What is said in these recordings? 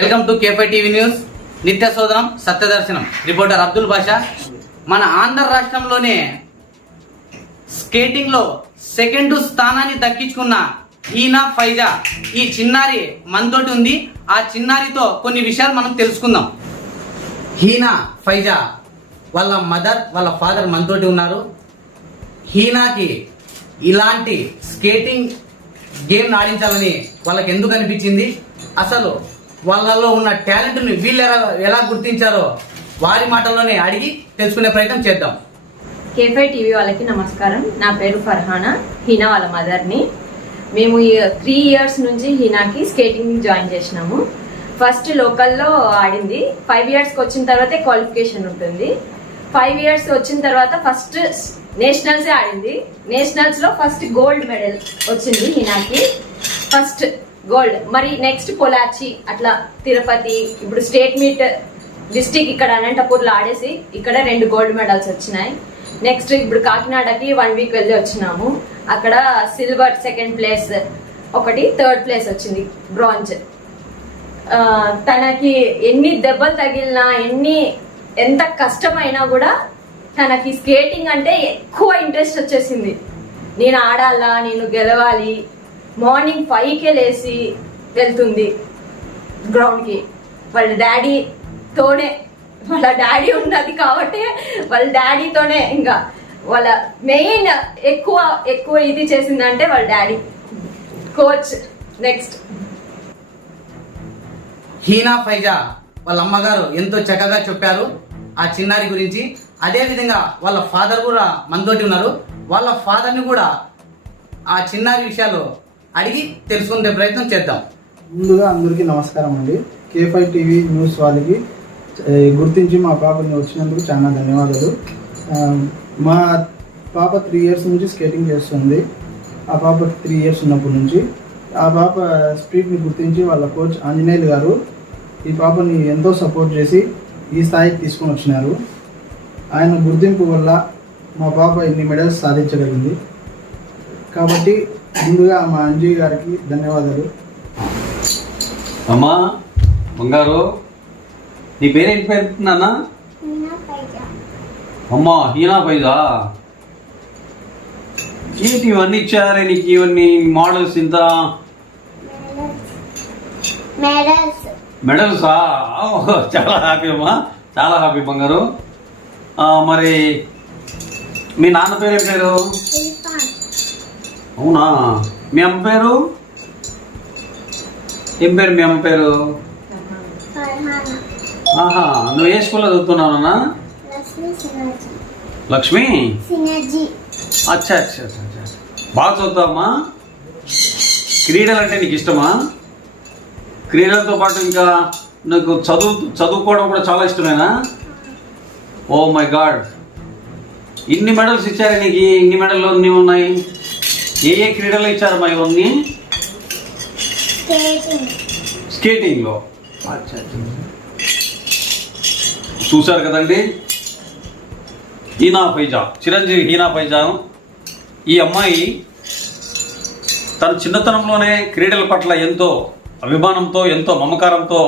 Welcome to Kefai TV news. నిత్య సోదరం సత్యదర్శనం. Reporter Abdul బాషా. మన ఆంధ్ర రాష్ట్రంలోనే స్కేటింగ్ లో సెకండ్ స్థానాన్ని దక్కించుకున్న హీనా ఫైజా ఈ చిన్నారి మనతోటి ఉంది. ఆ చిన్నారితో కొన్ని విషయాలు మనం తెలుసుకుందాం. హీనా ఫైజా వాళ్ళ మదర్ వాళ్ళ ఫాదర్ మనతోటి ఉన్నారు. హీనాకి ఇలాంటి స్కేటింగ్ గేమ్ ఆడించాలని వాళ్ళకి ఎందుకు అనిపించింది, అసలు వాళ్ళలో ఉన్న టాలెంట్ని వీళ్ళు ఎలా గుర్తించారో వారి మాటల్లోనే అడిగి తెలుసుకునే ప్రయత్నం చేద్దాం. కేఫై టీవీ వాళ్ళకి నమస్కారం. నా పేరు ఫర్హానా, హీనా వాళ్ళ మదర్ని. మేము 3 years నుంచి హీనాకి స్కేటింగ్ జాయిన్ చేసినాము. ఫస్ట్ లోకల్లో ఆడింది. 5 yearsకి వచ్చిన తర్వాతే క్వాలిఫికేషన్ ఉంటుంది. 5 years వచ్చిన తర్వాత ఫస్ట్ నేషనల్సే ఆడింది. నేషనల్స్ లో ఫస్ట్ గోల్డ్ మెడల్ వచ్చింది హీనాకి, ఫస్ట్ గోల్డ్. మరి నెక్స్ట్ పొలాచి, అట్లా తిరుపతి, ఇప్పుడు స్టేట్ మీట్ డిస్టిక్ ఇక్కడ అనంతపూర్లో ఆడేసి ఇక్కడ 2 గోల్డ్ మెడల్స్ వచ్చినాయి. నెక్స్ట్ ఇప్పుడు కాకినాడకి 1 week వెళ్ళి వచ్చినాము. అక్కడ సిల్వర్ 2nd place ఒకటి, 3rd place వచ్చింది బ్రాంజ్. తనకి ఎన్ని దెబ్బలు తగిలినా ఎంత కష్టమైనా కూడా తనకి స్కేటింగ్ అంటే ఎక్కువ ఇంట్రెస్ట్ వచ్చేసింది. నేను ఆడాలా, నేను గెలవాలి. మార్నింగ్ 5కే లేచి వెళ్తుంది గ్రౌండ్కి. వాళ్ళ డాడీ ఉన్నది కాబట్టి వాళ్ళ డాడీతోనే, ఇంకా వాళ్ళ మెయిన్ ఎక్కువ ఇది చేసిందంటే వాళ్ళ daddy coach. Next Heena Faiza వాళ్ళ అమ్మగారు ఎంతో చక్కగా చెప్పారు ఆ చిన్నారి గురించి. అదే విధంగా వాళ్ళ ఫాదర్ కూడా మనతోటి ఉన్నారు. వాళ్ళ ఫాదర్ని కూడా ఆ చిన్నారి విషయాలు అడిగి తెలుసుకునే ప్రయత్నం చేద్దాం. ముందుగా అందరికీ నమస్కారం అండి. కేఫై టీవీ న్యూస్ వాళ్ళకి గుర్తించి మా పాపని వచ్చినందుకు చాలా ధన్యవాదాలు. మా పాప 3 years నుంచి స్కేటింగ్ చేస్తుంది. ఆ పాప 3 years ఉన్నప్పటి నుంచి ఆ పాప స్పీడ్ని గుర్తించి వాళ్ళ కోచ్ ఆంజనేయులు గారు ఈ పాపని ఎంతో సపోర్ట్ చేసి ఈ స్థాయికి తీసుకొని వచ్చినారు. ఆయన గుర్తింపు వల్ల మా పాప ఇన్ని మెడల్స్ సాధించగలిగింది. కాబట్టి ముందుగా మా అంజీ గారికి ధన్యవాదాలు. అమ్మా బంగారు, నీ పేరేంటి పేరు నాన్న? అమ్మా హీనా ఫైజా. ఏంటి ఇవన్నీ ఇచ్చారే నీకు, ఇవన్నీ మోడల్స్? ఇంత మెడల్సా? చాలా హ్యాపీ అమ్మా, చాలా హ్యాపీ బంగారు. మరి మీ నాన్న పేరు ఏం పేరు? అవునా? మీ అమ్మ పేరు ఏం పేరు? మీ అమ్మ పేరు? ఆహా, నువ్వు ఏ స్కూల్లో చదువుతున్నావు నాన్న? లక్ష్మి. అచ్చా అచ్చా అచ్చా. బాగా చదువుతావమ్మా? క్రీడలు అంటే నీకు ఇష్టమా? క్రీడలతో పాటు ఇంకా నీకు చదువుకోవడం కూడా చాలా ఇష్టమేనా? ఓ మై గాడ్, ఇన్ని మెడల్స్ ఇచ్చారు నీకు. ఇన్ని మెడల్ అన్నీ ఉన్నాయి. ఏ క్రీడలు ఇచ్చారమ్మా ఇవన్నీ? స్కేటింగ్లో. అచ్చా చూశారు కదండి, హీనా ఫైజా, చిరంజీవి హీనా ఫైజా. ఈ అమ్మాయి తన చిన్నతనంలోనే క్రీడల పట్ల ఎంతో అభిమానంతో, ఎంతో మమకారంతో,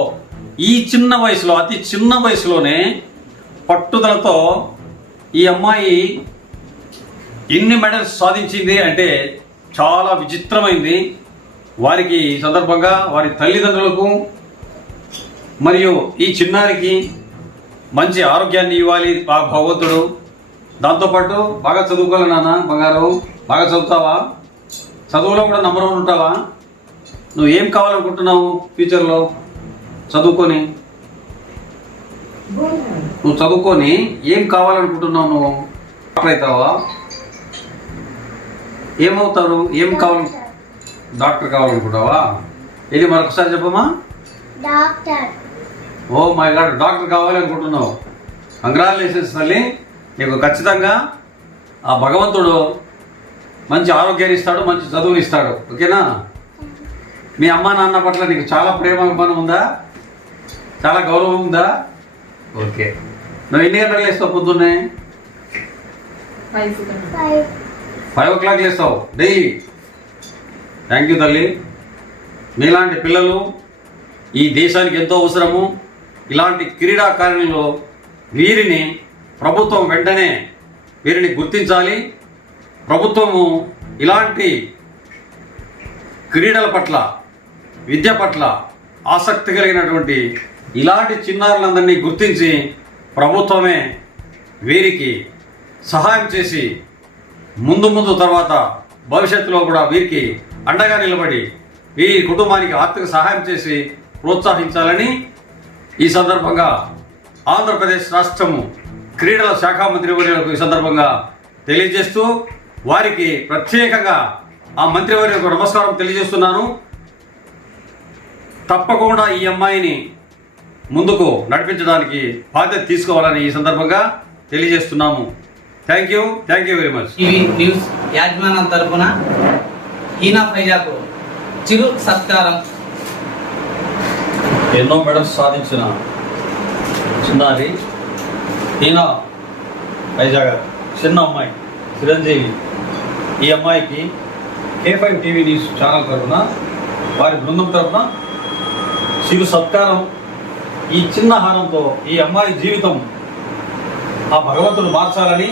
ఈ చిన్న వయసులో, అతి చిన్న వయసులోనే పట్టుదలతో ఈ అమ్మాయి ఇన్ని మెడల్స్ సాధించింది అంటే చాలా విచిత్రమైంది. వారికి ఈ సందర్భంగా వారి తల్లిదండ్రులకు మరియు ఈ చిన్నారికి మంచి ఆరోగ్యాన్ని ఇవ్వాలి ఆ భగవంతుడు. దాంతోపాటు బాగా చదువుకోవాలి నాన్న బంగారు. బాగా చదువుతావా? చదువులో కూడా నంబర్ 1 ఉంటావా? నువ్వు ఏం కావాలనుకుంటున్నావు ఫ్యూచర్లో? చదువుకొని ఏం కావాలనుకుంటున్నావు? నువ్వు డాక్టర్ అవుతావా? ఏమవుతారు? ఏం కావాలి? డాక్టర్ కావాలనుకుంటావా? ఇది మరొకసారి చెప్పమ్మా. ఓ మై గాడ్, డాక్టర్ కావాలనుకుంటున్నావు. కంగ్రాచులేషన్స్ తల్లి. నీకు ఖచ్చితంగా ఆ భగవంతుడు మంచి ఆరోగ్యాన్ని ఇస్తాడు, మంచి చదువుని ఇస్తాడు. ఓకేనా? మీ అమ్మ నాన్న పట్ల నీకు చాలా ప్రేమ అభిమానం ఉందా? చాలా గౌరవం ఉందా? ఓకే. నువ్వు ఎన్ని గంటలకు లేస్తావు పొద్దున్నే? 5 o'clock లేస్తావు డైలీ. థ్యాంక్ యూ తల్లి. మీలాంటి పిల్లలు ఈ దేశానికి ఎంతో అవసరము. ఇలాంటి క్రీడాకారులలో వీరిని ప్రభుత్వం వెంటనే వీరిని గుర్తించాలి. ప్రభుత్వము ఇలాంటి క్రీడల పట్ల, విద్య పట్ల ఆసక్తి కలిగినటువంటి ఇలాంటి చిన్నారులందరినీ గుర్తించి ప్రభుత్వమే వీరికి సహాయం చేసి ముందు తర్వాత భవిష్యత్తులో కూడా వీరికి అండగా నిలబడి వీరి కుటుంబానికి ఆర్థిక సహాయం చేసి ప్రోత్సహించాలని ఈ సందర్భంగా ఆంధ్రప్రదేశ్ రాష్ట్రము క్రీడల శాఖ మంత్రివర్యులకు ఈ సందర్భంగా తెలియజేస్తూ వారికి ప్రత్యేకంగా ఆ మంత్రివర్యులకు నమస్కారం తెలియజేస్తున్నాను. తప్పకుండా ఈ అమ్మాయిని ముందుకు నడిపించడానికి బాధ్యత తీసుకోవాలని ఈ సందర్భంగా తెలియజేస్తున్నాము. Thank you very much. TV news యాజమాన్యం తరపున హీనా ఫైజాకు చిరు సత్కారం. ఎన్నో మెడల్స్ సాధించిన చిన్నారి హీనా ఫైజా గారు, చిన్న అమ్మాయి చిరంజీవి. ఈ అమ్మాయికి K5 టీవీ న్యూస్ ఛానల్ తరఫున, వారి బృందం తరఫున చిరు సత్కారం. ఈ చిన్న హారంతో ఈ అమ్మాయి జీవితం ఆ భగవంతుడు మార్చాలని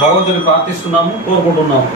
భగవంతుని ప్రార్థిస్తున్నాము, కోరుకుంటున్నాము.